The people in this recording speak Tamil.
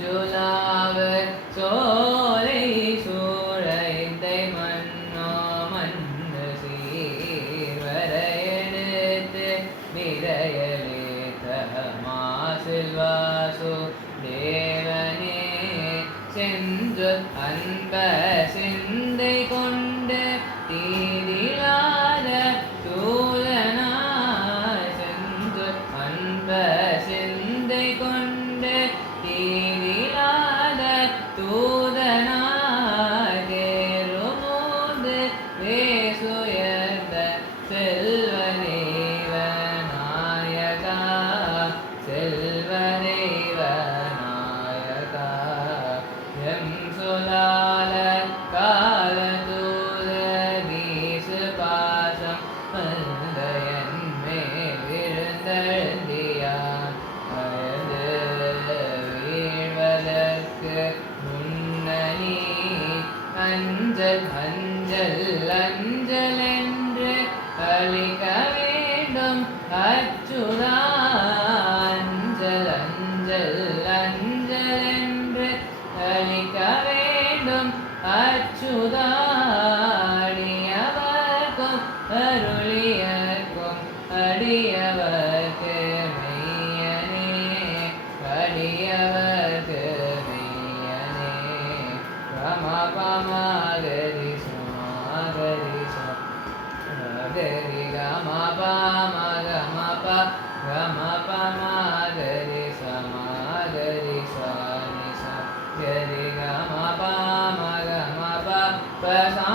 ஜுலாவர் சோலை சூழைத்தை மன்னோ மன்னு சீர்வரையெடுத்து விரையலேத்த மாசில்வாசு தேவனே சென்று அன்ப சிந்தை கொண்டு தீதிலாத தூதனாய் சென்று அன்ப சிந்தை கொண்டு தீதிலாத தூதனாய் தேருமோது வேசுயர்ந்த செல்வதேவ நாயகா செல்வதேவ நாயகா எம் சொலால கால தூத வீசு பாசம் வந்தயன் மேல் விழுந்தழுந்தியான் அழுது வீழ்வதற்கு முன்னணி அஞ்சல் அஞ்சல் அஞ்சல் என்று அளிக்க வேண்டும் அச்சுதா அஞ்சல் அஞ்சல் அஞ்சல் என்று அளிக்க வேண்டும் அச்சுதா அடியவர்க்கும் அருளியர்க்கும் அடியவர்க்கு மெய்யனே அடியவர்க்கு மெய்யனே ரமபமகரி சுமகரி சுமகரி ரமபமகமப ரமபமகரி சமகரி சனி ச கரி ரமபமகமப பிரசா